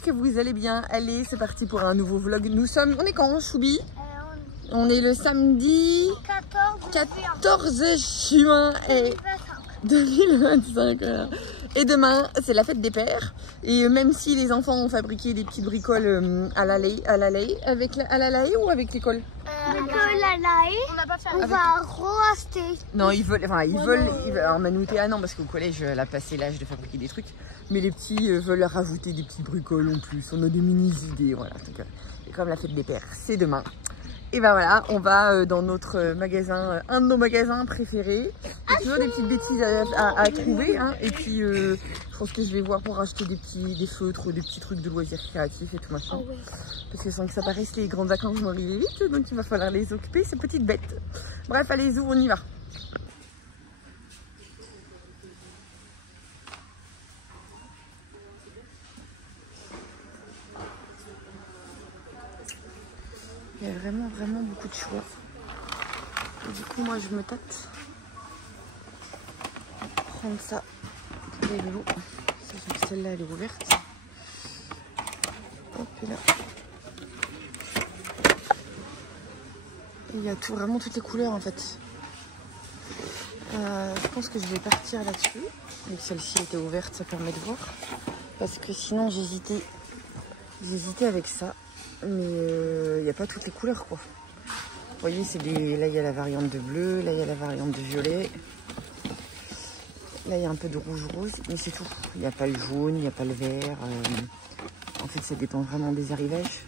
j'espère que vous allez bien. Allez, c'est parti pour un nouveau vlog. On est quand, Choubi? On est le samedi 14 juin et 2025. Voilà. Et demain, c'est la fête des pères. Et même si les enfants ont fabriqué des petites bricoles à la lait, à la lait ou avec l'école? On n'a pas fait. On va re-acheter. Non, ils veulent. Alors Manouté, non, parce qu'au collège, elle a passé l'âge de fabriquer des trucs. Mais les petits veulent rajouter des petites bricoles en plus. On a des mini-idées, voilà. Donc, et comme la fête des pères, c'est demain. Et ben voilà, on va dans notre magasin, un de nos magasins préférés. Il y a toujours des petites bêtises à trouver. Hein. Et puis, je pense que je vais voir pour acheter des feutres, des petits trucs de loisirs créatifs et tout machin. Oh oui. Parce que sans que ça paraisse, les grandes vacances vont arriver vite. Donc il va falloir les occuper, ces petites bêtes. Bref, allez, on y va. Il y a vraiment beaucoup de choix. Et du coup, moi, je me tâte à prendre ça pour les vélos. Sachant que celle-là, elle est ouverte. Hop, et là. Et il y a vraiment toutes les couleurs, en fait. Je pense que je vais partir là-dessus. Et que celle-ci était ouverte, ça permet de voir. Parce que sinon, j'hésitais avec ça. Mais il n'y a pas toutes les couleurs, quoi. Vous voyez, là il y a la variante de bleu, là il y a la variante de violet. Là il y a un peu de rouge rose, mais c'est tout. Il n'y a pas le jaune, il n'y a pas le vert. En fait, ça dépend vraiment des arrivages.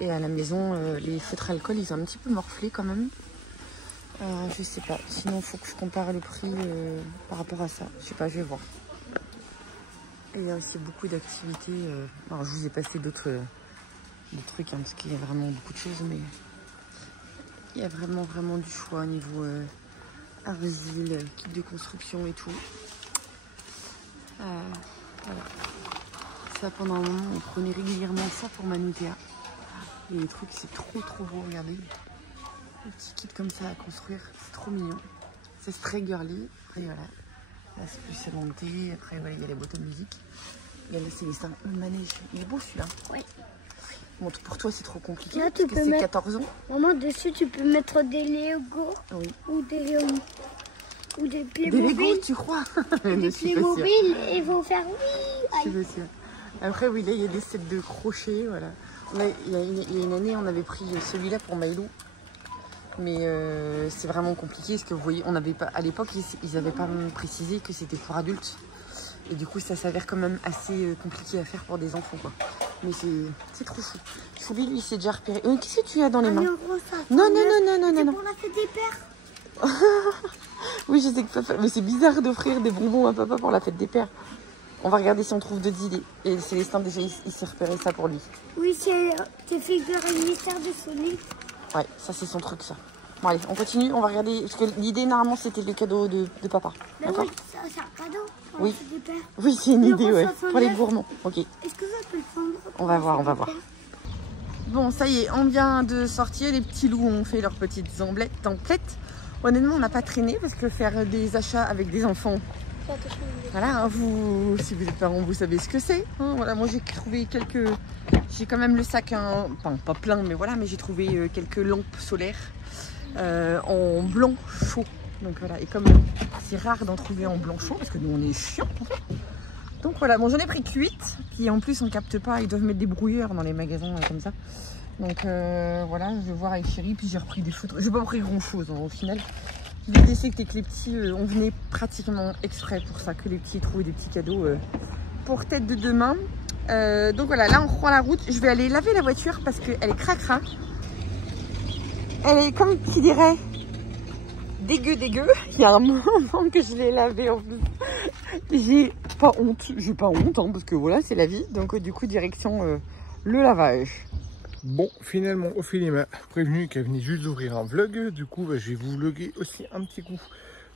Et à la maison, les feutres alcool, ils ont un petit peu morflé quand même. Je sais pas. Sinon, il faut que je compare le prix par rapport à ça. Je sais pas, je vais voir. Et il y a aussi beaucoup d'activités. Alors, je vous ai passé d'autres trucs, hein, parce qu'il y a vraiment beaucoup de choses, mais il y a vraiment du choix au niveau argile, kit de construction et tout. Voilà. Ça, pendant un moment, on prenait régulièrement ça pour Manoutéa. Et les trucs, c'est trop beau, regardez. Les petits kits comme ça à construire, c'est trop mignon. C'est très girly. Après, voilà. Là, c'est plus salonté. Après, voilà, il y a les boîtes à musique. Et là, c'est les manèges. Il est beau celui-là. Oui. Bon, pour toi, c'est trop compliqué. Là, parce que c'est 14 ans. Maman, dessus, tu peux mettre des Lego. Oui. Ou des Playmobil. Des Lego, tu crois? Des Playmobil, et vont faire oui. Je suis pas sûre. Après, oui, là, il y a des sets de crochets, voilà. Là, il y a une année, on avait pris celui-là pour Maïlou. Mais c'est vraiment compliqué, parce que vous voyez, on n'avait pas, à l'époque, ils n'avaient pas précisé que c'était pour adultes. Et du coup, ça s'avère quand même assez compliqué à faire pour des enfants, quoi. Mais c'est trop chou. Choubi, lui, s'est déjà repéré. Qu'est-ce que tu as dans les mains? Non. C'est pour la fête des pères. Oui, je sais que papa... Mais c'est bizarre d'offrir des bonbons à papa pour la fête des pères. On va regarder si on trouve d'autres idées. Et Célestin, déjà, il s'est repéré ça pour lui. Oui, c'est figure et mystère de Sonic. Ouais, ça, c'est son truc, ça. Bon, allez, on continue. On va regarder. Parce que l'idée, normalement, c'était le cadeau de papa. D'accord? Oui, c'est un cadeau. Oui. Des pères. Oui, c'est une idée, ouais. Pour les gourmands. Ok. Est-ce que ça peut le prendre? On va voir. Bon, ça y est, on vient de sortir. Les petits loups ont fait leurs petites templettes. Honnêtement, on n'a pas traîné parce que faire des achats avec des enfants, voilà, hein, si vous êtes parents, vous savez ce que c'est. Hein, voilà, moi, j'ai trouvé j'ai quand même le sac, hein, enfin, pas plein, mais voilà, mais j'ai trouvé quelques lampes solaires en blanc chaud. Donc voilà, et comme c'est rare d'en trouver en blanc chaud, parce que nous, on est chiants, en fait. Donc voilà, bon, j'en ai pris que 8, puis en plus on capte pas, ils doivent mettre des brouilleurs dans les magasins comme ça. Donc voilà, je vais voir avec chérie, puis j'ai repris des photos. J'ai pas pris grand chose hein, au final. L'idée c'est que les petits, on venait pratiquement exprès pour ça, que les petits trouvent des petits cadeaux pour tête de demain. Donc voilà, là on reprend la route. Je vais aller laver la voiture parce qu'elle est cracra. Elle est comme qui dirait dégueu. Il y a un moment que je l'ai lavée en plus. J'ai pas honte hein, parce que voilà, c'est la vie. Donc du coup, direction le lavage. Bon, finalement, Ophélie m'a prévenu qu'elle venait juste d'ouvrir un vlog. Du coup, je vais vous vlogger aussi un petit coup.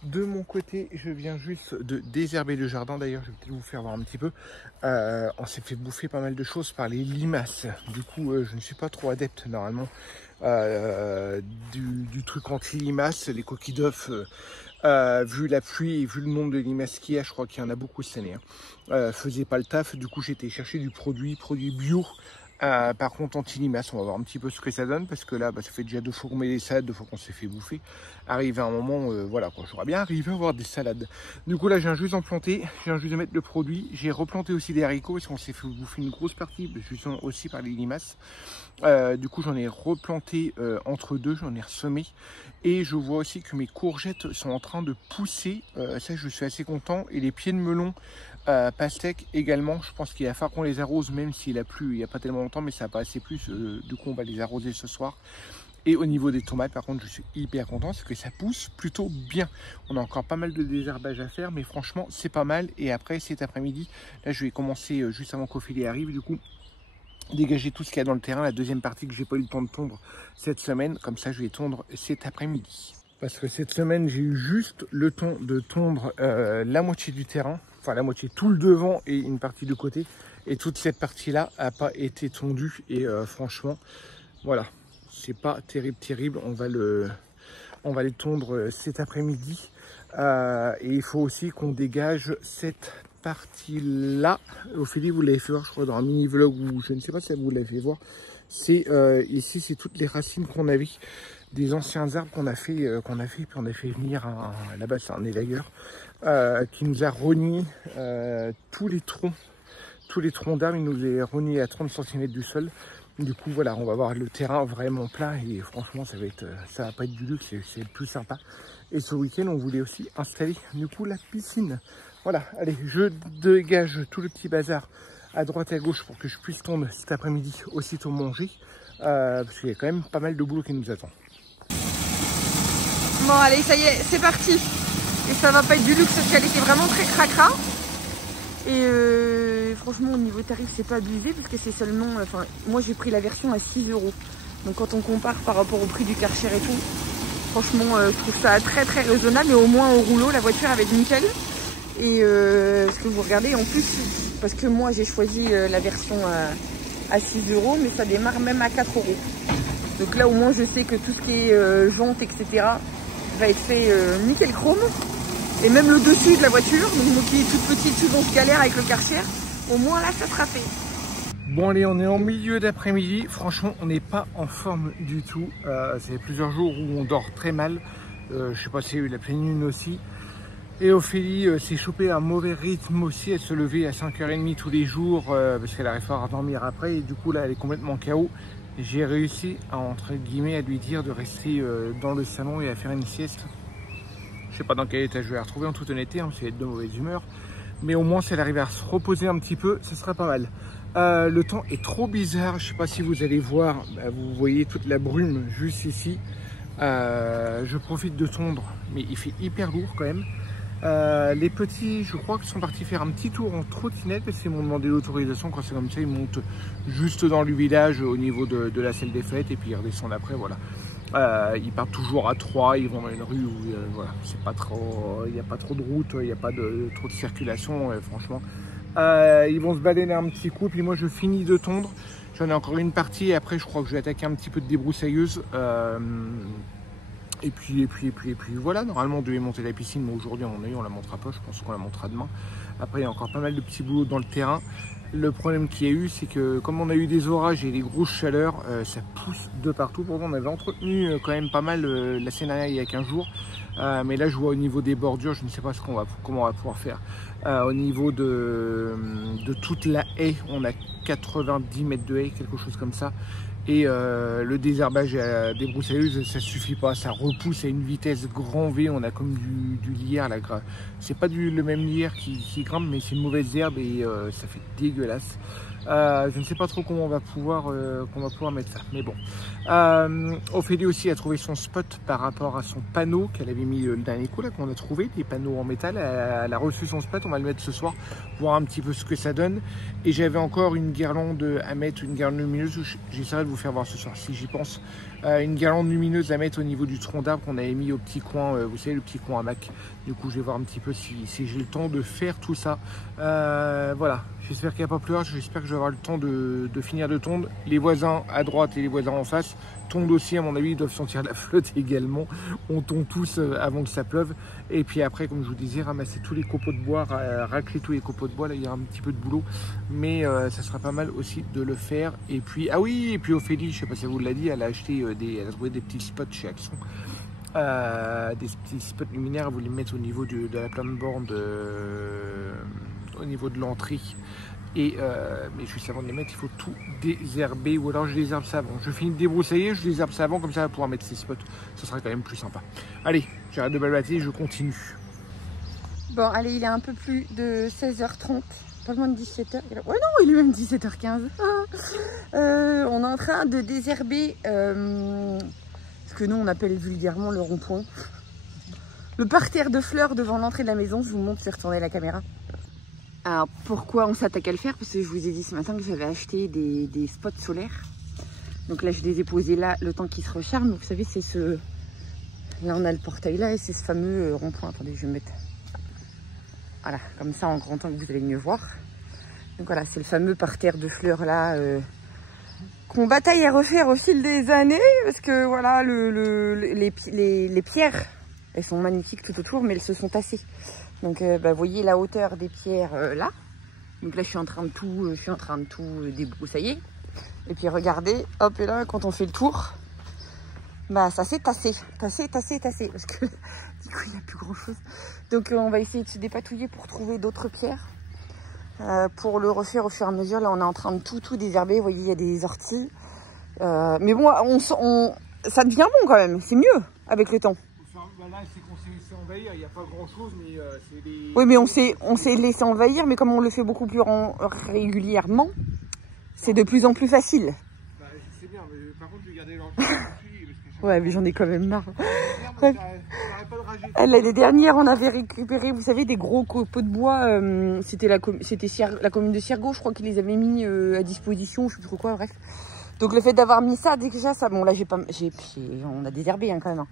De mon côté, je viens juste de désherber le jardin. D'ailleurs, je vais peut-être vous faire voir un petit peu. On s'est fait bouffer pas mal de choses par les limaces. Du coup, je ne suis pas trop adepte normalement du truc anti-limaces, les coquilles d'œufs. Vu la pluie et vu le nombre de limaces qu'il y a, je crois qu'il y en a beaucoup cette année, faisait pas le taf. Du coup j'ai été chercher du produit bio. Par contre anti-limaces, on va voir un petit peu ce que ça donne, parce que là ça fait déjà 2 fois qu'on met des salades, 2 fois qu'on s'est fait bouffer. Arrivé à un moment, voilà quoi, j'aurais bien arrivé à avoir des salades. Du coup là j'ai juste implanté, je viens juste de mettre le produit. J'ai replanté aussi des haricots parce qu'on s'est fait bouffer une grosse partie, justement aussi par les limaces. Du coup j'en ai replanté entre deux, j'en ai ressemé. Et je vois aussi que mes courgettes sont en train de pousser, ça je suis assez content. Et les pieds de melon pastèques également, je pense qu'il va falloir qu'on les arrose, même s'il a plu il n'y a pas tellement longtemps, mais ça n'a pas assez plu, du coup on va les arroser ce soir. Et au niveau des tomates, par contre, je suis hyper content, c'est que ça pousse plutôt bien. On a encore pas mal de désherbage à faire, mais franchement, c'est pas mal. Et après, cet après-midi, là, je vais commencer juste avant qu'Ophélie arrive, du coup, dégager tout ce qu'il y a dans le terrain, la deuxième partie que j'ai pas eu le temps de tondre cette semaine. Comme ça, je vais tondre cet après-midi. Parce que cette semaine, j'ai eu juste le temps de tondre la moitié du terrain, enfin la moitié, tout le devant et une partie de côté. Et toute cette partie-là n'a pas été tondue. Et franchement, voilà. C'est pas terrible, on va le tondre cet après-midi. Et il faut aussi qu'on dégage cette partie-là. Ophélie, vous l'avez fait voir, je crois, dans un mini-vlog, ou je ne sais pas si vous l'avez fait voir. C'est ici, c'est toutes les racines qu'on avait, des anciens arbres qu'on a fait, puis on a fait venir là-bas, c'est un élagueur, qui nous a rogné tous les troncs d'arbres, il nous les a rogné à 30 cm du sol. Du coup voilà, on va avoir le terrain vraiment plat et franchement ça va pas être du luxe, c'est le plus sympa. Et ce week-end on voulait aussi installer du coup la piscine. Voilà, allez, je dégage tout le petit bazar à droite et à gauche pour que je puisse tondre cet après-midi aussitôt manger, parce qu'il y a quand même pas mal de boulot qui nous attend. Bon allez, ça y est, c'est parti. Et ça va pas être du luxe parce qu'elle était vraiment très cracra. Et franchement au niveau tarif c'est pas abusé parce que c'est seulement, enfin moi j'ai pris la version à 6 €. Donc quand on compare par rapport au prix du Karcher et tout, franchement je trouve ça très raisonnable. Et au moins au rouleau la voiture va être nickel. Et ce que vous regardez en plus, parce que moi j'ai choisi la version à 6 €, mais ça démarre même à 4 €. Donc là au moins je sais que tout ce qui est jantes etc va être fait nickel chrome. Et même le dessus de la voiture, donc moi qui est toute petite, souvent je galère avec le Karcher, au moins là ça sera fait. Bon allez, on est en milieu d'après-midi, franchement on n'est pas en forme du tout, ça fait plusieurs jours où on dort très mal, je sais pas si il y a eu la pleine lune aussi. Et Ophélie s'est chopé un mauvais rythme aussi, elle se levait à 5h30 tous les jours parce qu'elle arrive pas à dormir après et du coup là elle est complètement KO. J'ai réussi à, entre guillemets, à lui dire de rester dans le salon et à faire une sieste. Je sais pas dans quel état je vais la retrouver en toute honnêteté, hein, parce qu'elle est de mauvaise humeur. Mais au moins si elle arrive à se reposer un petit peu, ce serait pas mal. Le temps est trop bizarre, je sais pas si vous allez voir, vous voyez toute la brume juste ici. Je profite de tondre, mais il fait hyper lourd quand même. Les petits, je crois qu'ils sont partis faire un petit tour en trottinette parce qu'ils m'ont demandé l'autorisation. Quand c'est comme ça, ils montent juste dans le village au niveau de la salle des fêtes et puis ils redescendent après, voilà. Ils partent toujours à 3, ils vont dans une rue où voilà, c'est pas trop, il n'y a pas trop de route, il n'y a pas trop de circulation, franchement. Ils vont se balader un petit coup, puis moi je finis de tondre. J'en ai encore une partie et après je crois que je vais attaquer un petit peu de débroussailleuse. Et puis voilà, normalement on devait monter la piscine, mais aujourd'hui on la montera pas, je pense qu'on la montera demain. Après il y a encore pas mal de petits boulots dans le terrain. Le problème qu'il y a eu, c'est que comme on a eu des orages et des grosses chaleurs, ça pousse de partout. Pourtant on avait entretenu quand même pas mal la semaine dernière, il y a 15 jours. Mais là je vois au niveau des bordures, je ne sais pas comment on va pouvoir faire. Au niveau de toute la haie, on a 90 mètres de haie, quelque chose comme ça. Et le désherbage à débroussailleuse, ça suffit pas, ça repousse à une vitesse grand V. On a comme du lierre là, c'est pas le même lierre qui grimpe, mais c'est une mauvaise herbe et ça fait dégueulasse. Je ne sais pas trop comment on va pouvoir mettre ça, mais bon. Ophélie aussi a trouvé son spot par rapport à son panneau qu'elle avait mis le dernier coup là, qu'on a trouvé, des panneaux en métal. Elle a reçu son spot, on va le mettre ce soir, voir un petit peu ce que ça donne. Et j'avais encore une guirlande à mettre, une guirlande lumineuse, j'essaierai de vous faire voir ce soir si j'y pense. Une guirlande lumineuse à mettre au niveau du tronc d'arbre qu'on avait mis au petit coin, vous savez le petit coin à Mac. Du coup je vais voir un petit peu si j'ai le temps de faire tout ça. Voilà, j'espère qu'il n'y a pas plus tard, j'espère que je vais avoir le temps de finir de tondre. Les voisins à droite et les voisins en face, tondent aussi, à mon avis, ils doivent sentir la flotte également. On tombe tous avant que ça pleuve. Et puis après, comme je vous disais, ramasser tous les copeaux de bois, racler tous les copeaux de bois. Là, il y a un petit peu de boulot, mais ça sera pas mal aussi de le faire. Et puis, ah oui, et puis Ophélie, je sais pas si elle vous l'a dit, elle a acheté elle a trouvé des petits spots chez Action. Des petits spots luminaires, vous les mettez au niveau de la plate-bande, au niveau de l'entrée. Et mais juste avant de les mettre, il faut tout désherber, ou alors je désherbe ça avant. Je finis de débroussailler, je désherbe ça avant, comme ça, on va pouvoir mettre ces spots. Ça sera quand même plus sympa. Allez, j'arrête de balbater, je continue. Bon, allez, il est un peu plus de 16h30, pas loin de 17h. Ouais, non, il est même 17h15. On est en train de désherber ce que nous on appelle vulgairement le rond-point. Le parterre de fleurs devant l'entrée de la maison. Je vous montre, je vais retourner la caméra. Alors pourquoi on s'attaque à le faire? Parce que je vous ai dit ce matin que j'avais acheté des spots solaires. Donc là je les ai posés là le temps qu'ils se rechargent. Donc vous savez c'est ce... Là on a le portail là et c'est ce fameux rond-point. Attendez je vais mettre... Voilà, comme ça en grand temps que vous allez mieux voir. Donc voilà, c'est le fameux parterre de fleurs là qu'on bataille à refaire au fil des années. Parce que voilà, les pierres, elles sont magnifiques tout autour mais elles se sont tassées. Donc vous voyez la hauteur des pierres là. Donc là je suis en train de tout, débroussailler. Et puis regardez, hop et là quand on fait le tour, bah ça s'est tassé. Parce que du coup il n'y a plus grand chose. Donc on va essayer de se dépatouiller pour trouver d'autres pierres. Pour le refaire au fur et à mesure. Là on est en train de tout désherber. Vous voyez il y a des orties. Mais bon ça devient bon quand même. C'est mieux avec le temps. Là, c'est qu'on s'est laissé envahir, il n'y a pas grand chose, mais c'est des... Oui, mais on s'est laissé envahir, mais comme on le fait beaucoup plus régulièrement, c'est de plus en plus facile. Bah, c'est bien, mais par contre, je vais garder leur Ouais, mais j'en ai quand même marre. Ouais. L'année dernière, on avait récupéré, vous savez, des gros copeaux de bois. C'était la commune de Cirgo, je crois qu'ils les avaient mis à disposition, je sais plus trop quoi, bref. Donc le fait d'avoir mis ça, déjà ça, bon là on a désherbé hein, quand même. Hein.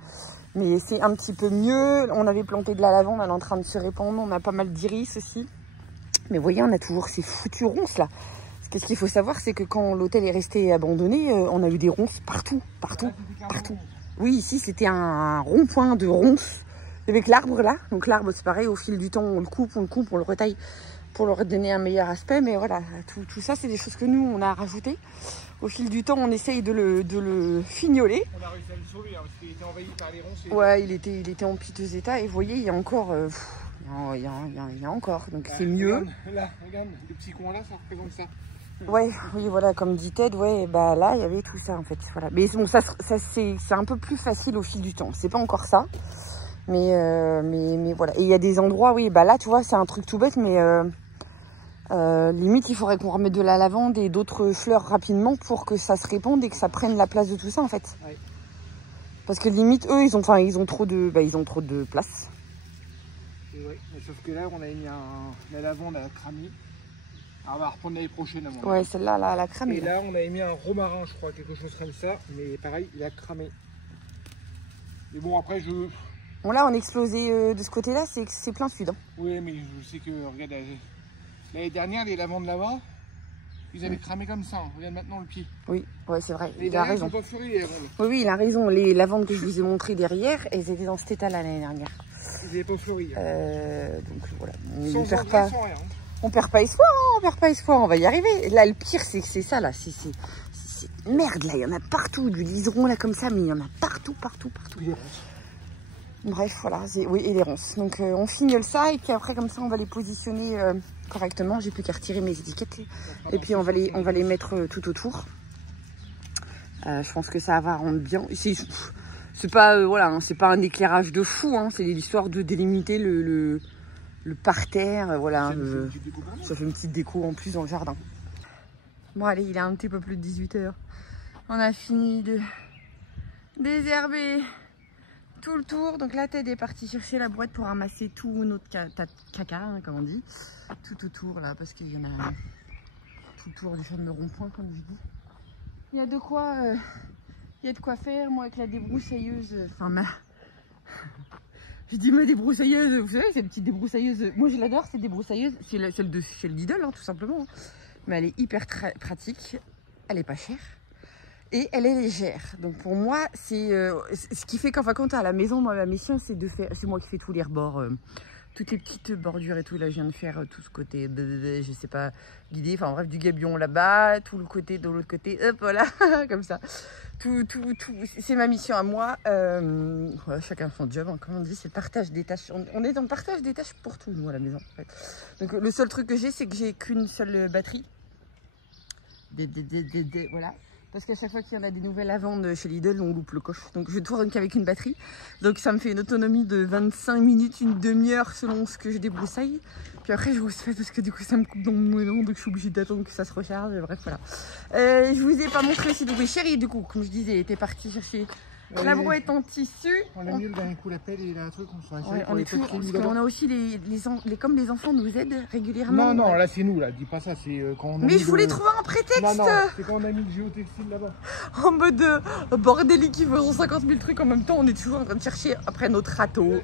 Mais c'est un petit peu mieux. On avait planté de la lavande, elle est en train de se répandre. On a pas mal d'iris aussi. Mais vous voyez, on a toujours ces foutues ronces là. Parce que ce qu'il faut savoir, c'est que quand l'hôtel est resté abandonné, on a eu des ronces partout. Oui, ici c'était un rond-point de ronces. Avec l'arbre là. Donc l'arbre c'est pareil, au fil du temps on le coupe, on le retaille pour leur donner un meilleur aspect. Mais voilà, tout ça c'est des choses que nous on a rajoutées. Au fil du temps, on essaye de le fignoler. On a réussi à le sauver hein, parce qu'il était envahi par les ronces. Ouais, il était en piteux état. Et vous voyez, il y a encore... il y a encore, donc c'est mieux. Regarde, le petit coin là, ça représente ça. Ouais, oui, voilà, comme dit Ted, ouais, bah là, il y avait tout ça en fait. Voilà. Mais bon, ça c'est un peu plus facile au fil du temps. C'est pas encore ça. Mais voilà. Et il y a des endroits, oui, bah là, tu vois, c'est un truc tout bête, mais... limite il faudrait qu'on remette de la lavande et d'autres fleurs rapidement pour que ça se répande et que ça prenne la place de tout ça en fait. Ouais. Parce que limite eux ils ont trop de place. Ouais, sauf que là on a mis la lavande à cramer. Alors on va reprendre l'année prochaine à mon avis. Ouais, celle-là là, elle a cramé. Et là on a mis un romarin je crois, quelque chose comme ça, mais pareil il a cramé. Mais bon après Bon là on a explosé de ce côté là, c'est plein sud. Hein. Oui mais je sais que regarde. L'année dernière, les lavandes là-bas, ils avaient cramé comme ça. Regarde maintenant le pied. Oui, ouais, c'est vrai. Il a raison. Ils sont pas fleuris, les lavandes. Oui, il a raison. Les lavandes que je vous ai montrées derrière, elles étaient dans cet état l'année dernière. Ils n'avaient pas fleuri. Donc voilà. On perd pas espoir. Hein, on perd pas espoir. On va y arriver. Là, le pire, c'est que c'est ça là. C'est merde là. Il y en a partout. Du liseron là comme ça, mais il y en a partout. Bref, voilà, oui, et les ronces. Donc on fignole ça et puis après comme ça on va les positionner correctement. J'ai plus qu'à retirer mes étiquettes et puis on va les mettre tout autour. Je pense que ça va rendre bien. C'est pas voilà, hein, c'est pas un éclairage de fou, hein, c'est l'histoire de délimiter le parterre, voilà. Ça fait une petite déco en plus dans le jardin. Bon allez, il est un petit peu plus de 18 h. On a fini de désherber tout le tour. Donc la Ted est partie chercher la boîte pour ramasser tout notre caca, hein, comme on dit, tout autour là, parce qu'il y en a tout autour du fameux rond-point comme je dis. Il y a de quoi faire. Moi avec la débroussailleuse, je dis ma débroussailleuse, vous savez, cette petite débroussailleuse, moi je l'adore cette débroussailleuse, c'est celle de chez Lidl hein, tout simplement, mais elle est hyper pratique, elle est pas chère. Et elle est légère. Donc pour moi, c'est ce qui fait qu'en fin de compte, à la maison, moi, ma mission, c'est de faire... C'est moi qui fais tous les rebords, toutes les petites bordures et tout. Là, je viens de faire tout ce côté, je sais pas, guidé. Enfin bref, du gabion là-bas, tout le côté de l'autre côté. Hop, voilà, comme ça. Tout. C'est ma mission à moi. Ouais, chacun son job, hein, comme on dit, c'est le partage des tâches. On est dans le partage des tâches pour tout, nous, à la maison. En fait. Donc le seul truc que j'ai, c'est que j'ai qu'une seule batterie. Voilà. Parce qu'à chaque fois qu'il y en a des nouvelles à vendre chez Lidl, on loupe le coche. Donc je tourne qu'avec une batterie. Donc ça me fait une autonomie de 25 minutes, une demi-heure selon ce que je débroussaille. Puis après je vous fais parce que du coup ça me coupe dans mon élan, donc je suis obligée d'attendre que ça se recharge. Bref voilà. Je vous ai pas montré aussi. Donc chérie, du coup, comme je disais, était partie chercher la brouette en tissu. On a mis le dernier coup la pelle et un truc, on est toujours, parce qu'on a aussi comme les enfants nous aident régulièrement. Non, là c'est nous, là, dis pas ça, c'est quand on a mais je voulais trouver un prétexte. Non, c'est quand on a mis le géotextile là-bas. En mode bordélique, ils font 50 000 trucs en même temps, on est toujours en train de chercher après notre râteau.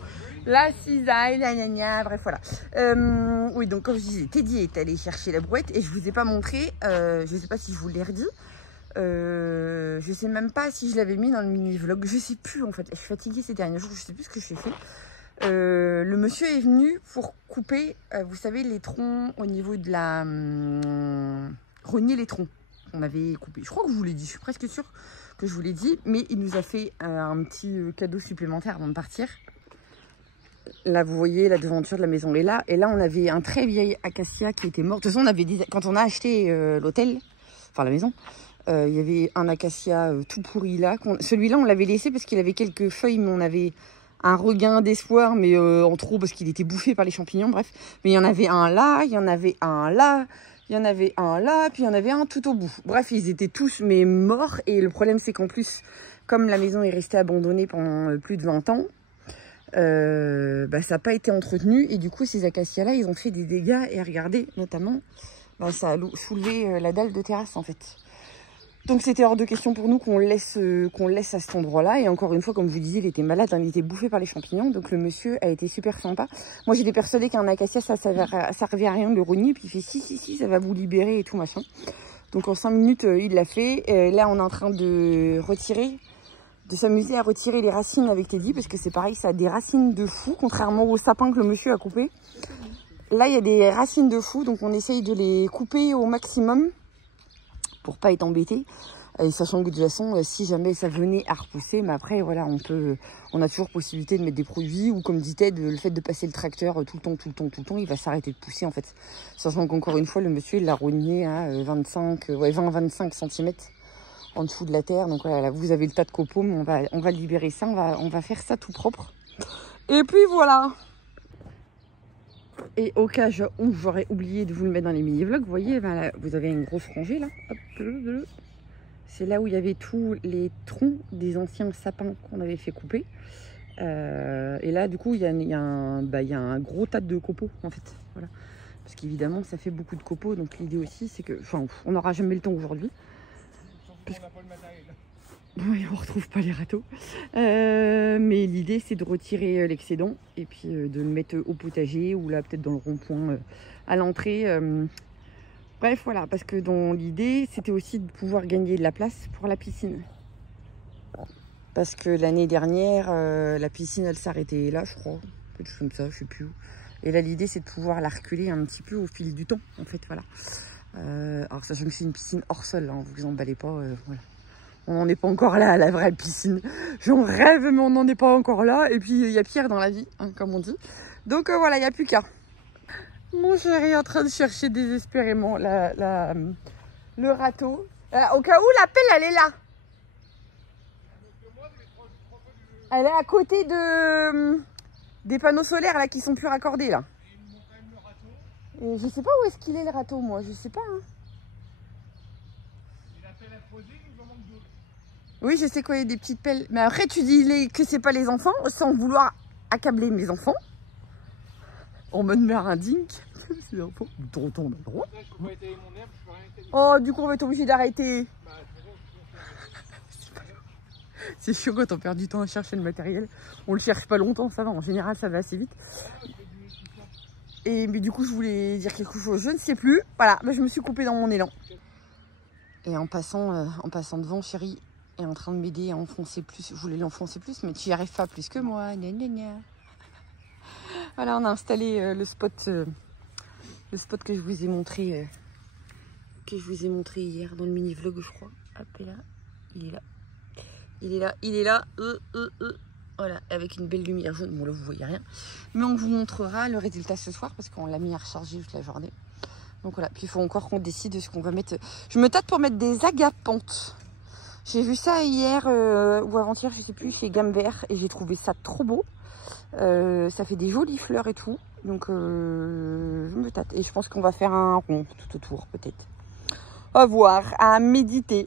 La cisaille, la gna, bref voilà. Oui, donc comme je disais, Teddy est allé chercher la brouette et je vous ai pas montré, je sais pas si je vous l'ai redit. Je sais même pas si je l'avais mis dans le mini vlog, je sais plus en fait, je suis fatiguée ces derniers jours, je sais plus ce que j'ai fait. Le monsieur est venu pour couper, vous savez, les troncs au niveau de la... rogner les troncs, on avait coupé, je crois que je vous l'ai dit, je suis presque sûre que je vous l'ai dit, mais il nous a fait un petit cadeau supplémentaire avant de partir. Là vous voyez la devanture de la maison est là, et là on avait un très vieil acacia qui était mort. De toute façon on avait quand on a acheté l'hôtel, enfin la maison, il y avait un acacia tout pourri là. Celui-là, on l'avait laissé parce qu'il avait quelques feuilles, mais on avait un regain d'espoir, mais en trop parce qu'il était bouffé par les champignons, bref. Mais il y en avait un là, il y en avait un là, il y en avait un là, puis il y en avait un tout au bout. Bref, ils étaient tous mais morts. Et le problème, c'est qu'en plus, comme la maison est restée abandonnée pendant plus de 20 ans, ça n'a pas été entretenu. Et du coup, ces acacias-là, ils ont fait des dégâts. Et regardez, notamment, ça a soulevé la dalle de terrasse, en fait. Donc c'était hors de question pour nous qu'on laisse à cet endroit-là. Et encore une fois, comme je vous disais, il était malade, il était bouffé par les champignons. Donc le monsieur a été super sympa. Moi j'étais persuadée qu'un acacia, ça servait à rien de le rogner. Puis il fait si, ça va vous libérer et tout machin. Donc en 5 minutes, il l'a fait. Là on est en train de s'amuser à retirer les racines avec Teddy. Parce que c'est pareil, ça a des racines de fou, contrairement au sapin que le monsieur a coupé. Là il y a des racines de fou, donc on essaye de les couper au maximum pour pas être embêté, sachant que de toute façon si jamais ça venait à repousser, mais après voilà, on a toujours possibilité de mettre des produits, ou comme dit Ted, le fait de passer le tracteur tout le temps, il va s'arrêter de pousser en fait, sachant qu'encore une fois le monsieur il l'a rogné à 20-25 cm en dessous de la terre. Donc voilà, là, vous avez le tas de copeaux, mais on va libérer ça, on va faire ça tout propre, et puis voilà. Et au cas où j'aurais oublié de vous le mettre dans les mini-vlogs, vous voyez, là, vous avez une grosse rangée là. C'est là où il y avait tous les troncs des anciens sapins qu'on avait fait couper. Et là, du coup, il y a un gros tas de copeaux en fait. Voilà. Parce qu'évidemment, ça fait beaucoup de copeaux. Donc l'idée aussi, c'est que... Enfin, on n'aura jamais le temps aujourd'hui. On n'a pas le matériel. Oui, on ne retrouve pas les râteaux. Mais l'idée, c'est de retirer l'excédent et puis de le mettre au potager ou là, peut-être dans le rond-point à l'entrée. Bref, voilà, parce que dans l'idée, c'était aussi de pouvoir gagner de la place pour la piscine. Parce que l'année dernière, la piscine, elle s'arrêtait là, je crois. Quelque chose comme ça, je sais plus où. Et là, l'idée, c'est de pouvoir la reculer un petit peu au fil du temps, en fait, voilà. Alors, sachant que c'est une piscine hors sol, hein, vous emballez pas, voilà. On n'en est pas encore là à la vraie piscine. J'en rêve, mais on n'en est pas encore là. Et puis, il y a pire dans la vie, hein, comme on dit. Donc, voilà, il n'y a plus qu'à. Mon chéri est en train de chercher désespérément le râteau. Au cas où, la pelle, elle est là. Elle est à côté des panneaux solaires là qui sont plus raccordés là. Et je sais pas où est-ce qu'il est le râteau, moi. Je sais pas. Hein. Oui, je sais quoi, il y a des petites pelles. Mais après, tu dis que c'est pas les enfants, sans vouloir accabler mes enfants. En mode merindingue. Ces enfants, tonton, on a le droit. Oh, du coup, on va être obligé d'arrêter. C'est chiant quand on perd du temps à chercher le matériel. On le cherche pas longtemps, ça va. En général, ça va assez vite. Mais du coup, je voulais dire quelque chose, je ne sais plus. Voilà, je me suis coupée dans mon élan. Et en passant devant, chérie est en train de m'aider à enfoncer plus. Je voulais l'enfoncer plus, mais tu n'y arrives pas plus que moi. Gna, gna, gna. Voilà, on a installé le spot que je vous ai montré hier dans le mini vlog, je crois. Hop, et là, il est là. Il est là. Voilà, avec une belle lumière jaune. Bon, là, vous voyez rien. Mais on vous montrera le résultat ce soir parce qu'on l'a mis à recharger toute la journée. Donc voilà, puis il faut encore qu'on décide de ce qu'on va mettre. Je me tâte pour mettre des agapantes. J'ai vu ça hier ou avant-hier, je sais plus, chez Gambert. Et j'ai trouvé ça trop beau. Ça fait des jolies fleurs et tout. Donc je me tâte. Et je pense qu'on va faire un rond tout autour, peut-être. À voir, à méditer.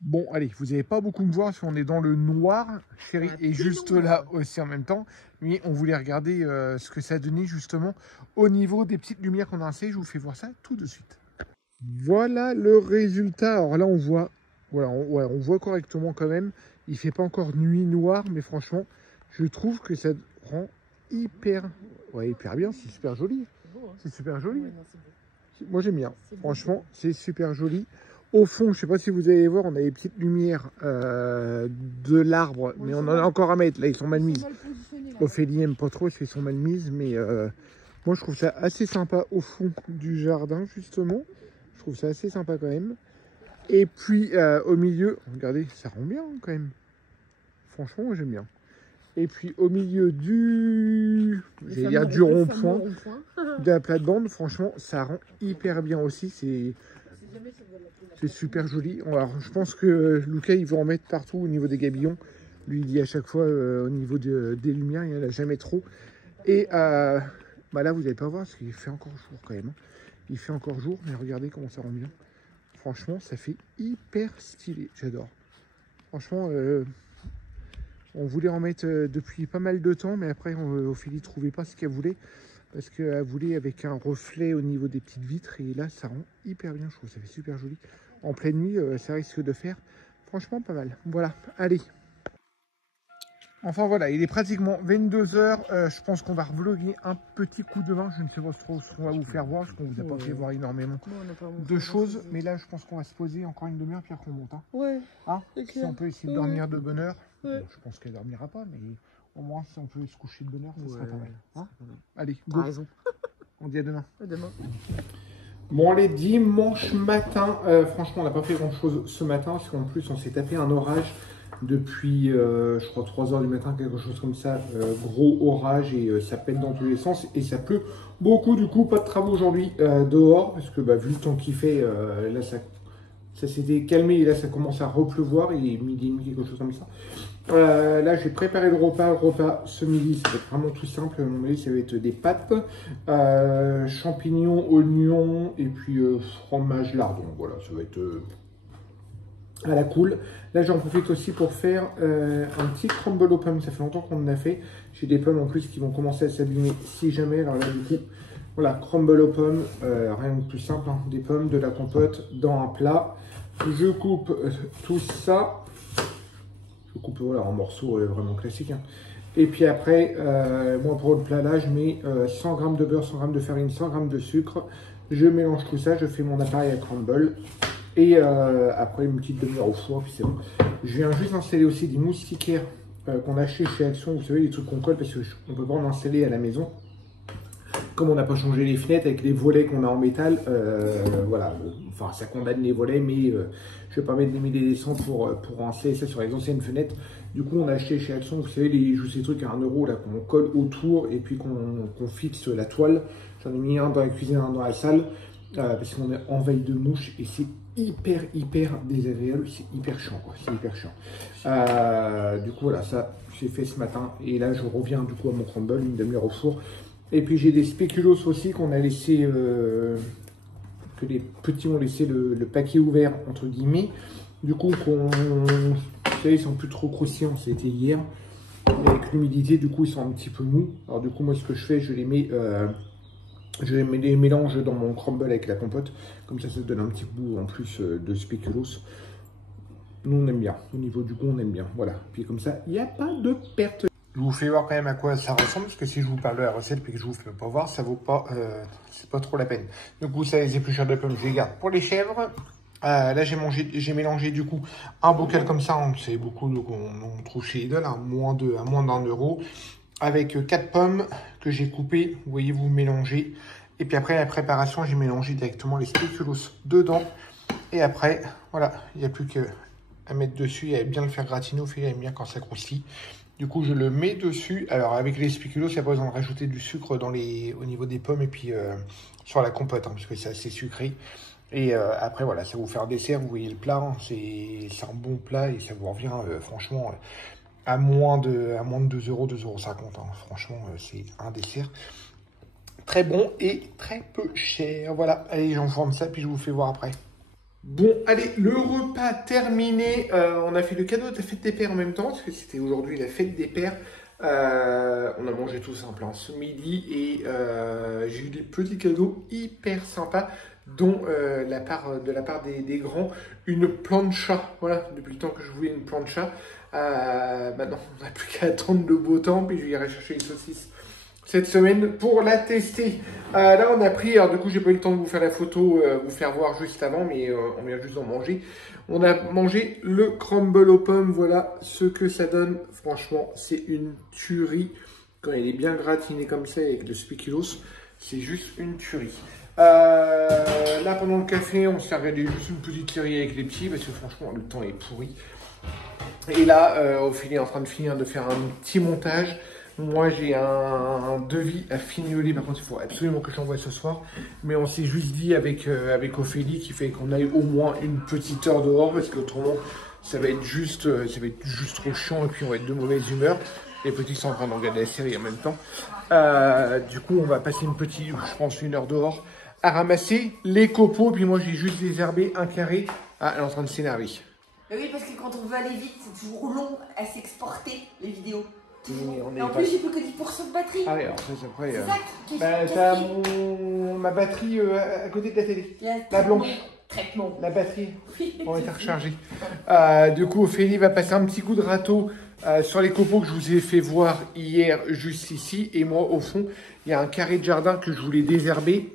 Bon, allez, vous n'allez pas beaucoup me voir si on est dans le noir. Chérie est juste là aussi en même temps. Mais on voulait regarder ce que ça donnait justement au niveau des petites lumières qu'on a installées. Je vous fais voir ça tout de suite. Voilà le résultat. Alors là, on voit, voilà, on voit correctement quand même. Il fait pas encore nuit noire, mais franchement, je trouve que ça rend hyper bien. C'est super joli. C'est super joli. Moi, j'aime bien. Franchement, c'est super joli. Au fond, je ne sais pas si vous allez voir, on a des petites lumières de l'arbre, mais on en a encore à mettre. Là, ils sont mal mises. Ophélie n'aime pas trop, ils sont mal mises, mais moi, je trouve ça assez sympa au fond du jardin, justement. Je trouve ça assez sympa quand même. Et puis, au milieu, regardez, ça rend bien quand même. Franchement, moi, j'aime bien. Et puis, au milieu du rond-point, de la plate-bande, franchement, ça rend hyper bien aussi. C'est super joli. Alors, je pense que Lucas, il va en mettre partout au niveau des gabillons. Lui, il dit à chaque fois, au niveau des lumières, il n'y en a jamais trop. Et là, vous n'allez pas voir, parce qu'il fait encore jour quand même. Il fait encore jour, mais regardez comment ça rend bien. Franchement, ça fait hyper stylé. J'adore. Franchement, on voulait en mettre depuis pas mal de temps, mais après, Ophélie ne trouvait pas ce qu'elle voulait. Parce qu'elle voulait avec un reflet au niveau des petites vitres. Et là, ça rend hyper bien, je trouve. Ça fait super joli. En pleine nuit, ça risque de faire franchement pas mal. Voilà, allez. Enfin voilà, il est pratiquement 22 h. Je pense qu'on va revlogger un petit coup de main. Je ne sais pas trop ce qu'on va vous faire voir, parce qu'on vous a pas fait voir énormément de choses. Mais là, je pense qu'on va se poser encore une demi-heure, puis après on monte. Hein. Ouais. Hein, si on peut essayer de dormir de bonne heure. Ouais. Bon, je pense qu'elle dormira pas, mais au moins si on peut se coucher de bonne heure, ça serait pas mal. Hein, allez, go. T'as raison. On dit à demain. À demain. Bon, allez, dimanche matin. Franchement, on n'a pas fait grand chose ce matin, parce qu'en plus, on s'est tapé un orage. Depuis, je crois, 3 h du matin, quelque chose comme ça, gros orage et ça pète dans tous les sens et ça pleut beaucoup. Du coup, pas de travaux aujourd'hui dehors parce que vu le temps qu'il fait, là ça s'était calmé et là ça commence à repleuvoir. Il est midi et demi, quelque chose comme ça. Là, j'ai préparé le repas. Le repas ce midi, ça va être vraiment tout simple. Mon avis, ça va être des pâtes, champignons, oignons et puis fromage lardon. Voilà, ça va être à la cool. Là, j'en profite aussi pour faire un petit crumble aux pommes. Ça fait longtemps qu'on en a fait. J'ai des pommes en plus qui vont commencer à s'abîmer si jamais. Alors là, du coup, voilà, crumble aux pommes. Rien de plus simple. Hein. Des pommes, de la compote dans un plat. Je coupe tout ça. Je coupe voilà, en morceaux vraiment classiques. Hein. Et puis après, moi pour le plat là, je mets 100 g de beurre, 100 g de farine, 100 g de sucre. Je mélange tout ça. Je fais mon appareil à crumble. Et après une petite demi-heure au four, puis c'est bon. Je viens juste installer aussi des moustiquaires qu'on a acheté chez Action. Vous savez, les trucs qu'on colle parce qu'on ne peut pas en installer à la maison. Comme on n'a pas changé les fenêtres avec les volets qu'on a en métal, voilà. Enfin, ça condamne les volets, mais je ne vais pas mettre des milliers des cents pour installer ça sur les anciennes fenêtres. Du coup, on a acheté chez Action, vous savez, ces trucs à 1 € là qu'on colle autour et puis qu'on fixe la toile. J'en ai mis un dans la cuisine, un dans la salle. Parce qu'on est en veille de mouche et c'est hyper désagréable, c'est hyper chiant quoi, c'est hyper chiant. Du coup voilà, ça j'ai fait ce matin et là je reviens du coup à mon crumble, une demi-heure au four. Et puis j'ai des spéculoos aussi qu'on a laissé, que les petits ont laissé le paquet ouvert entre guillemets. Du coup vous savez, ils sont plus trop croustillants, c'était hier. Et avec l'humidité du coup ils sont un petit peu mous. Alors du coup moi ce que je fais, je les mets... je les mélange dans mon crumble avec la compote. Comme ça, ça donne un petit goût en plus de spéculoos. Nous, on aime bien. Au niveau du goût, on aime bien. Voilà. Puis comme ça, il n'y a pas de perte. Je vous fais voir quand même à quoi ça ressemble, parce que si je vous parle de la recette et que je vous fais pas voir, ça vaut pas, c'est pas trop la peine. Donc vous savez, les épluchures de pommes, je les garde pour les chèvres. Là, j'ai mélangé du coup un bocal comme ça, hein, c'est beaucoup, donc on trouve chez Lidl, à moins d'1 euro, avec 4 pommes que j'ai coupées. Vous voyez, vous mélangez. Et puis après la préparation, j'ai mélangé directement les spéculoos dedans. Et après, voilà, il n'y a plus qu'à mettre dessus et à bien le faire gratiner. Au fait, j'aime bien quand ça croustille. Du coup, je le mets dessus. Alors, avec les spéculoos, il n'y a pas besoin de rajouter du sucre au niveau des pommes et puis sur la compote, hein, parce que c'est assez sucré. Et après, voilà, ça va vous faire dessert. Vous voyez le plat, hein, c'est un bon plat et ça vous revient franchement à moins de 2 euros, 2,50 €. Hein. Franchement, c'est un dessert très bon et très peu cher. Voilà, allez, j'enforme ça puis je vous fais voir après. Bon, allez, le repas terminé. On a fait le cadeau de la fête des pères en même temps, parce que c'était aujourd'hui la fête des pères. On a mangé tout simple hein, ce midi et j'ai eu des petits cadeaux hyper sympas, dont de la part des grands, une plancha. Voilà, depuis le temps que je voulais une plancha. Maintenant, on n'a plus qu'à attendre le beau temps, puis je vais aller chercher les saucisses cette semaine pour la tester. Là, on a pris, alors du coup, j'ai pas eu le temps de vous faire la photo, vous faire voir juste avant, mais on vient juste d'en manger. On a mangé le crumble aux pommes, voilà ce que ça donne. Franchement, c'est une tuerie. Quand il est bien gratiné comme ça, avec le spéculoos, c'est juste une tuerie. Là, pendant le café, on s'est regardé juste une petite série avec les petits, parce que franchement, le temps est pourri. Et là, Ophélie est en train de finir de faire un petit montage. Moi, j'ai un devis à fignoler. Par contre, il faut absolument que je l'envoie ce soir. Mais on s'est juste dit avec Ophélie qu'il fait qu'on aille au moins une petite heure dehors. Parce qu'autrement, ça va être juste trop chiant. Et puis, on va être de mauvaise humeur. Les petits sont en train de regarder la série en même temps. Du coup, on va passer je pense, une heure dehors à ramasser les copeaux. Puis moi, j'ai juste désherbé un carré. Ah, elle est en train de s'énerver. Oui, parce que quand on veut aller vite, c'est toujours long à s'exporter les vidéos. Et en plus, j'ai plus que 10% de batterie. Ah oui, alors ça, c'est après. C'est ça t'as ma batterie à côté de la télé. La blanche. Traitement. La batterie. Oui. On va être rechargée. Du coup, Ophélie va passer un petit coup de râteau sur les copeaux que je vous ai fait voir hier, juste ici. Et moi, au fond, il y a un carré de jardin que je voulais désherber.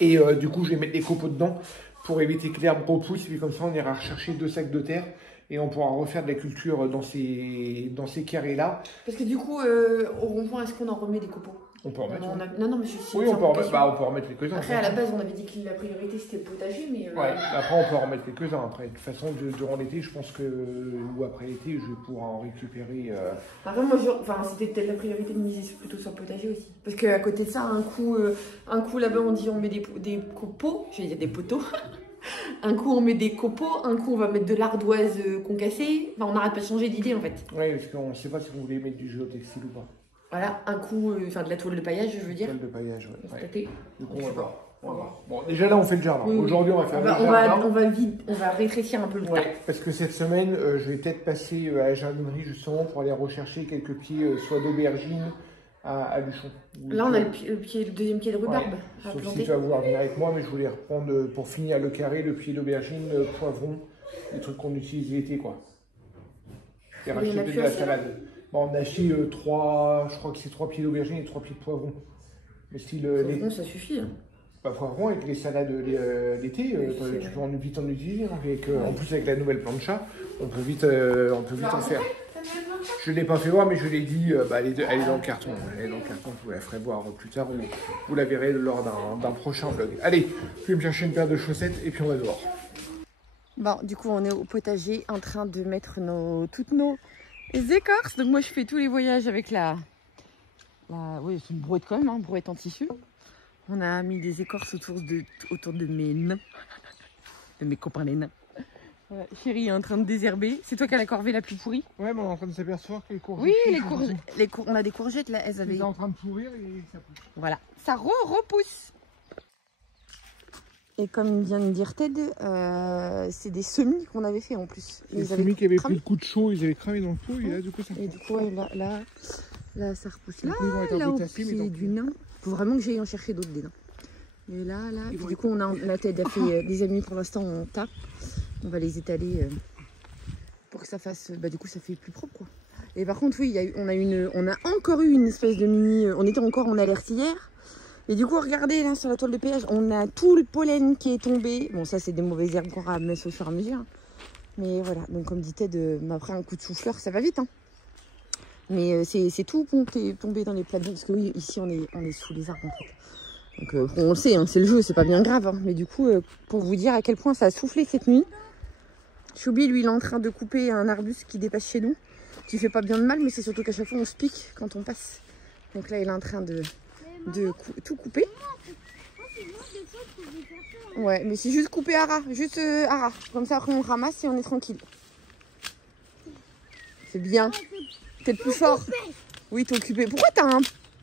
Et du coup, je vais mettre les copeaux dedans pour éviter que l'herbe repousse. Et puis comme ça, on ira rechercher 2 sacs de terre. Et on pourra refaire de la culture dans ces carrés-là. Parce que du coup, au rond-point, est-ce qu'on en remet des copeaux? On peut en mettre. Non, mais je suis Oui, on peut en mettre quelques-uns. Après, à la base, on avait dit que la priorité, c'était le potager, mais... Ouais, après, on peut en remettre quelques-uns. Après, de toute façon, durant l'été, je pense que... Ou après l'été, je vais pouvoir en récupérer... Après, moi, c'était peut-être la priorité de miser plutôt sur le potager aussi. Parce qu'à côté de ça, un coup là-bas, on dit on met des copeaux. J'allais dire des poteaux. Un coup on met des copeaux, un coup on va mettre de l'ardoise concassée. Enfin, on n'arrête pas de changer d'idée en fait. Oui, parce qu'on ne sait pas si vous voulez mettre du géotextile ou pas. Voilà, un coup, de la toile de paillage, je veux dire. Toile de paillage, ouais. Du coup, on va voir. Bon, déjà là, on fait le jardin. Oui. Aujourd'hui, on va faire le jardin. On va rétrécir un peu le temps. Parce que cette semaine, je vais peut-être passer à la jardinerie justement pour aller rechercher quelques pieds, soit d'aubergine à Luchon. Là, on a le deuxième pied de rhubarbe à Sauf planter. si tu vas vouloir venir avec moi, mais je voulais reprendre pour finir le carré, le pied d'aubergine, le poivron, les trucs qu'on utilise l'été, quoi. Et racheter de la salade. Bon, on a acheté 3, je crois que c'est 3 pieds d'aubergine et 3 pieds de poivron. Mais si poivron, ça suffit. Hein. Bah, poivron avec les salades l'été, tu peux vite en utiliser. Hein, en plus, avec la nouvelle plancha, on peut vite en faire. Je ne l'ai pas fait voir, mais je l'ai dit, elle est dans le carton. Elle est dans le carton, je vous la ferai voir plus tard, ou vous la verrez lors d'un prochain vlog. Allez, je vais me chercher une paire de chaussettes et puis on va dehors. Bon, du coup, on est au potager en train de mettre toutes nos écorces. Donc moi, je fais tous les voyages avec oui, c'est une brouette quand même, hein, brouette en tissu. On a mis des écorces autour de mes nains, de mes copains les nains. Voilà, Chérie est en train de désherber. C'est toi qui as la corvée la plus pourrie? Ouais, mais on est en train de s'apercevoir que les courgettes... Oui, on a des courgettes là, elles avaient... C'était en train de pourrir et ça pousse. Voilà, ça repousse. Et comme vient de dire Ted, c'est des semis qu'on avait fait en plus. Les semis qui avaient pris le coup de chaud, ils avaient cramé dans le pot et là du coup ça... Et du coup, ouais, là ça repousse. Là, au pied du nain. Il faut vraiment que j'aille en chercher d'autres des nains. Et là, et puis du coup, la Ted a fait des amis pour l'instant, on tape. On va les étaler pour que ça fasse, bah du coup ça fait plus propre quoi. Et par contre oui, on a encore eu une espèce de mini, on était encore en alerte hier. Et du coup regardez là sur la toile de péage, on a tout le pollen qui est tombé. Bon ça c'est des mauvaises herbes qu'on ramasse au fur et à mesure. Mais voilà, donc comme dit Ted, après un coup de souffleur ça va vite hein. Mais c'est tout tombé dans les plates parce que oui ici on est sous les arbres en fait. Donc on le sait, hein, c'est le jeu, c'est pas bien grave. Hein. Mais du coup, pour vous dire à quel point ça a soufflé cette nuit, Choubi, lui, il est en train de couper un arbuste qui dépasse chez nous, qui fait pas bien de mal, mais c'est surtout qu'à chaque fois on se pique quand on passe. Donc là, il est en train de tout couper. Ouais, mais c'est juste couper à ras, juste à ras. Comme ça, après on ramasse et on est tranquille. C'est bien. T'es le plus fort. Oui, t'es occupé. Pourquoi t'as un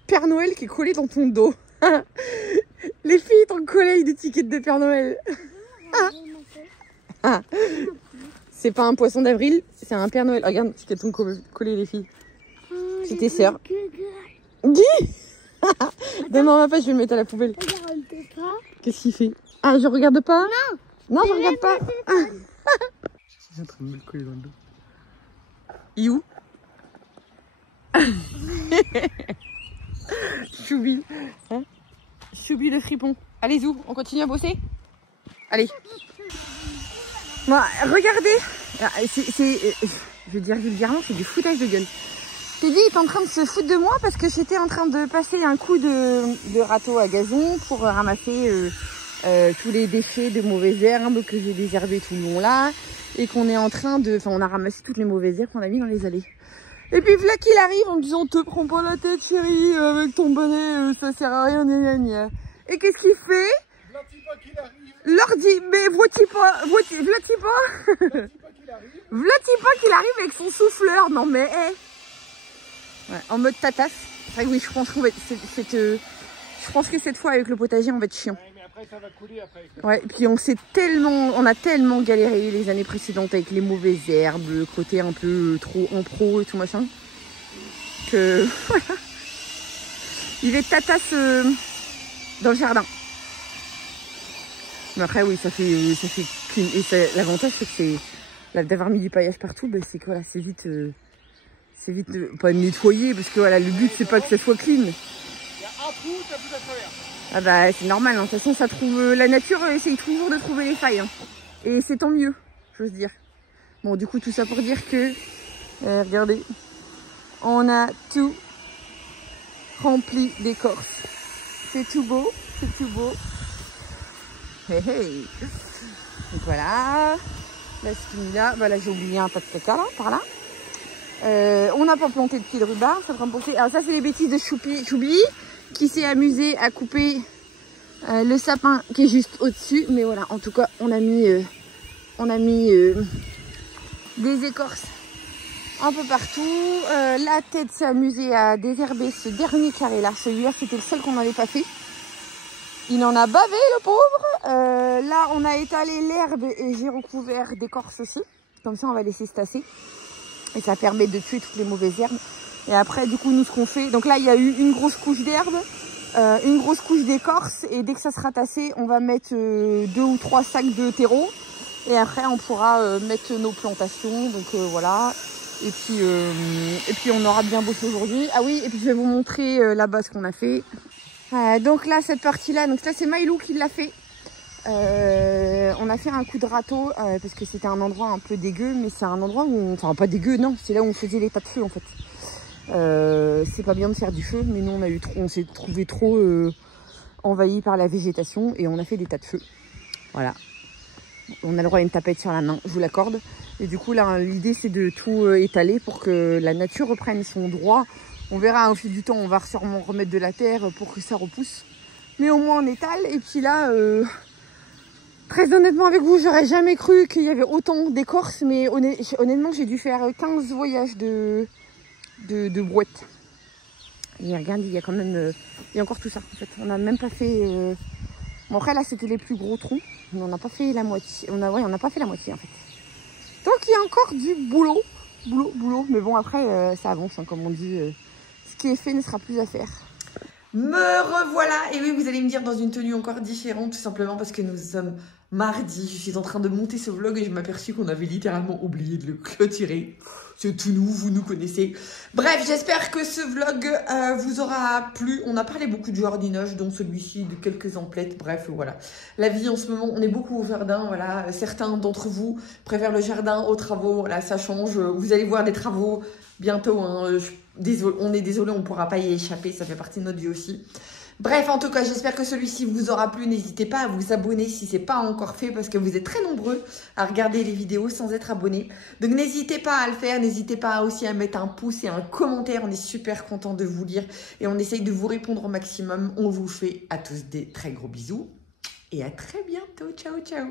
Père Noël qui est collé dans ton dos? Les filles t'ont collé une étiquette de Père Noël. C'est pas un poisson d'avril, c'est un Père Noël. Regarde ce qu'elles t'ont collé les filles. C'est tes sœurs. Guy. Non, non, pas, je vais le mettre à la poubelle. Qu'est-ce qu'il fait? Ah, je regarde pas? Non, je regarde pas. Je suis en train de me le coller dans le dos. You. Choubi. Hein? Choubi le fripon. Allez, Zou, on continue à bosser? Allez. Bon, regardez. Je veux dire vulgairement, c'est du foutage de gueule. Teddy est en train de se foutre de moi parce que j'étais en train de passer un coup de râteau à gazon pour ramasser tous les déchets de mauvaises herbes que j'ai désherbées tout le long là. Et qu'on est en train de... Enfin, on a ramassé toutes les mauvaises herbes qu'on a mis dans les allées. Et puis là qu'il arrive en me disant, te prends pas la tête chérie, avec ton bonnet, ça sert à rien, gna gna. Et qu'est-ce qu'il fait? V'là-t-il pas qu'il arrive? Leur dit, mais vois-tu pas, v'là-t-il pas? V'là-t-il pas qu'il arrive avec son souffleur? Non mais, hey. Ouais, en mode tatasse. C'est vrai que oui, je pense qu'on va être, je pense que cette fois avec le potager, on va être chiant. Ouais, mais après ça va couler après. Ouais, et puis on a tellement galéré les années précédentes avec les mauvaises herbes, le côté un peu trop en pro et tout machin, que voilà. Il va être tatasse dans le jardin. Mais après oui, ça fait clean. Et l'avantage c'est que c'est d'avoir mis du paillage partout, ben, c'est que voilà, c'est vite pas nettoyer parce que voilà, le but c'est pas que ça soit clean. Il y a un trou, t'as plus à travers. Ah bah c'est normal, hein. De toute façon ça trouve, la nature essaye toujours de trouver les failles. Hein. Et c'est tant mieux, j'ose dire. Bon du coup tout ça pour dire que, regardez, on a tout rempli d'écorce. C'est tout beau, c'est tout beau. Hey, hey. Donc voilà, là c'est fini là, bah là j'ai oublié un tas de caca là, par là. On n'a pas planté de pied de rhubarbe, ça va me penser. Alors ça c'est les bêtises de Choubi qui s'est amusé à couper le sapin qui est juste au-dessus. Mais voilà, en tout cas on a mis des écorces un peu partout. La tête s'est amusée à désherber ce dernier carré là. Celui-là c'était le seul qu'on n'avait pas fait. Il en a bavé le pauvre. Là on a étalé l'herbe et j'ai recouvert d'écorce aussi. Comme ça on va laisser se tasser. Et ça permet de tuer toutes les mauvaises herbes. Et après, du coup, nous, ce qu'on fait... Donc là, il y a eu une grosse couche d'herbe, une grosse couche d'écorce. Et dès que ça sera tassé, on va mettre 2 ou 3 sacs de terreau. Et après, on pourra mettre nos plantations. Donc voilà. Et puis, on aura bien bossé aujourd'hui. Ah oui, et puis je vais vous montrer là-bas ce qu'on a fait. Donc là, cette partie-là, donc ça, c'est Maïlou qui l'a fait. On a fait un coup de râteau parce que c'était un endroit un peu dégueu, mais c'est un endroit où enfin pas dégueu, non, c'est là où on faisait les tas de feu en fait. C'est pas bien de faire du feu, mais nous on s'est trouvé trop envahi par la végétation et on a fait des tas de feu. Voilà, on a le droit à une tapette sur la main, je vous l'accorde. Et du coup là l'idée c'est de tout étaler pour que la nature reprenne son droit. On verra au fil du temps, on va sûrement remettre de la terre pour que ça repousse, mais au moins on étale. Et puis là très honnêtement avec vous, j'aurais jamais cru qu'il y avait autant d'écorce, mais honnêtement j'ai dû faire 15 voyages de brouette. Et regarde, il y a quand même, il y a encore tout ça en fait. On n'a même pas fait, bon après là c'était les plus gros trous, mais on n'a pas fait la moitié, on n'a pas fait la moitié en fait. Donc il y a encore du boulot, mais bon après ça avance hein, comme on dit, ce qui est fait ne sera plus à faire. Me revoilà. Et oui, vous allez me dire dans une tenue encore différente, tout simplement parce que nous sommes mardi. Je suis en train de monter ce vlog et je m'aperçus qu'on avait littéralement oublié de le clôturer. C'est tout nous, vous nous connaissez. Bref, j'espère que ce vlog vous aura plu. On a parlé beaucoup du jardinage, dont celui-ci, de quelques emplettes. Bref, voilà. La vie en ce moment, on est beaucoup au jardin. Voilà. Certains d'entre vous préfèrent le jardin aux travaux. Voilà, ça change. Vous allez voir des travaux bientôt. Hein. On est désolé, on ne pourra pas y échapper. Ça fait partie de notre vie aussi. Bref, en tout cas, j'espère que celui-ci vous aura plu. N'hésitez pas à vous abonner si ce n'est pas encore fait parce que vous êtes très nombreux à regarder les vidéos sans être abonnés. Donc, n'hésitez pas à le faire. N'hésitez pas aussi à mettre un pouce et un commentaire. On est super contents de vous lire et on essaye de vous répondre au maximum. On vous fait à tous des très gros bisous et à très bientôt. Ciao, ciao.